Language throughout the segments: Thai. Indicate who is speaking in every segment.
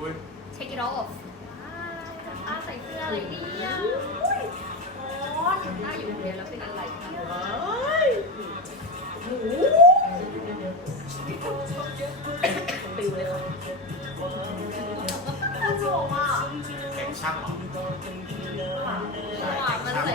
Speaker 1: อุ้ย
Speaker 2: take it off อ่าใส่เสื้ออะไรเนี่ยร้อนหน้าอยู่โรงเรียนแล้วเป็นอะไรคะ
Speaker 3: ปิวเลยค่ะ
Speaker 1: แข่งช่างเหรอใช่
Speaker 2: หวาน
Speaker 1: แข่
Speaker 2: มัน
Speaker 1: ง
Speaker 2: ใส่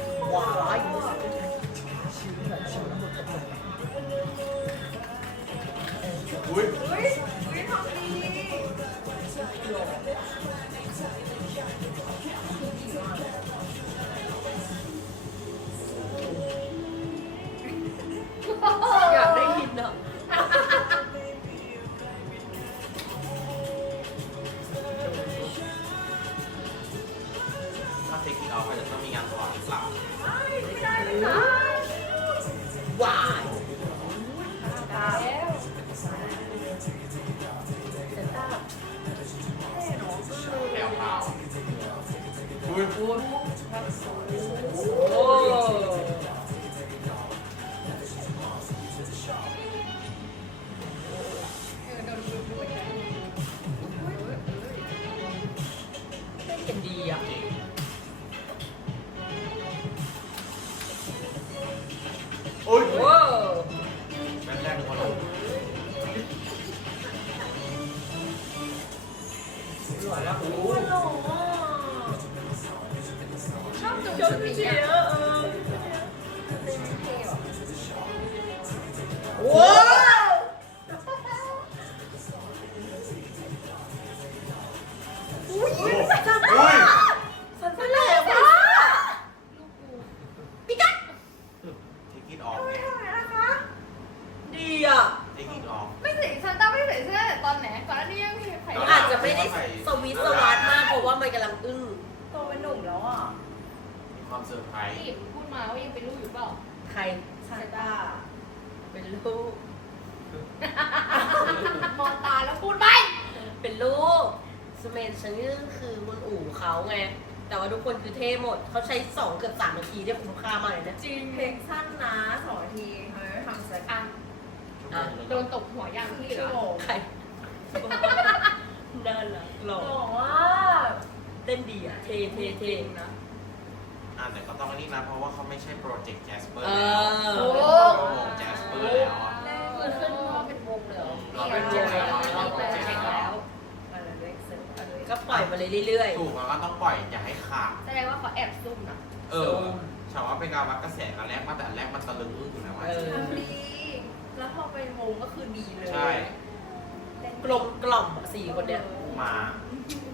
Speaker 2: อุ้ยอุ้ย
Speaker 1: อุ้ย
Speaker 2: ทำดี
Speaker 3: โอ้
Speaker 2: เออโดนดี
Speaker 3: อะ
Speaker 1: จริงอุ้ย
Speaker 3: ว้าว
Speaker 1: แม่แรกนึกว่า
Speaker 3: หล่อแล้วโอ้
Speaker 2: หล่ออะชอบดูชุดนี้อะ
Speaker 3: ว้าว
Speaker 1: อุ้ยอุ้ย
Speaker 3: สันต้าแหลมมาก
Speaker 2: พี่กัด
Speaker 1: เทคนิคออกไง
Speaker 3: ดีอะ
Speaker 1: เทคนิคออก
Speaker 2: ไม่ใส่ซันต้าไม่ใส่เสื้อแต่ตอนไหนก่อนหน้านี้ยังไม่ใคร
Speaker 1: ตนหลั
Speaker 3: อาจจะไม่ได้สวิตช์สวัสดมากเพราะว่ามันกำลังอึ้ง
Speaker 4: โตเป็นหนุ่มแล้วอะ
Speaker 1: ความเซอร์ไพรส์
Speaker 2: นี่พูดมาว่ายังเป็นลูกอยู่เปล่า
Speaker 3: ใคร
Speaker 4: ซานต้า
Speaker 3: เป็นลูก
Speaker 2: มองตาแล้วพูดไป
Speaker 3: เป็นลูกสเมนฉันก็คือมันอู่เขาไง แต่ว่าทุกคนคือเท่หมด เขาใช้สองเกือบสามนาทีได้คุ้มค่ามากเลยนะ
Speaker 2: จริง
Speaker 4: เพลงสั้นนะสองนาทีทำไมไม่ทำสัก
Speaker 2: อะ
Speaker 1: ชั่วโมงนึง
Speaker 2: โดนตบหัวอย่างที่เหร
Speaker 4: ชั่วโม
Speaker 2: อง
Speaker 3: ใครน่ารักหล่อ
Speaker 4: บอกว่า
Speaker 3: เต้นดีอะ เท่เท่เท่นะ
Speaker 1: อ่าแต่ก็ต้องอันนี้นะเพราะว่าเขาไม่ใช่โปรเจกต์แจสเปอร์
Speaker 3: เอ
Speaker 1: แล้ว
Speaker 3: อ
Speaker 2: โอ้
Speaker 1: โอ้แจสเปอร์แล้วอะ
Speaker 2: คือขึ้นว่าเป็นวงเลยเหรอ
Speaker 1: เราเป็นวงแล้วเราเป็นวงแล้ว
Speaker 4: อะไรเล็กเสร็จอะไร
Speaker 3: ก็ปล่อยมาเลยเรื่อย
Speaker 1: ถูกมันก็ต้องปล่อยอย่าให้ขาด
Speaker 2: แสดงว่าเขาแอบซุ่มนะ
Speaker 1: เออชาวว่าเป็นการวัดกระแสกันแรกมาแต่อันแรกมันตะลึงอึ้งอยู่นะว่า
Speaker 3: เออ
Speaker 4: ทำดีแล้วพอเป็นวงก็คือดีเลย
Speaker 1: ใช่
Speaker 3: ๆ กลมกล่อมอะสี่คนเนี้ย
Speaker 1: มาไม่เป็นไร
Speaker 2: ไม่มีนะ
Speaker 4: ดีแบบ
Speaker 1: พี่
Speaker 2: มี
Speaker 1: บา
Speaker 2: ตา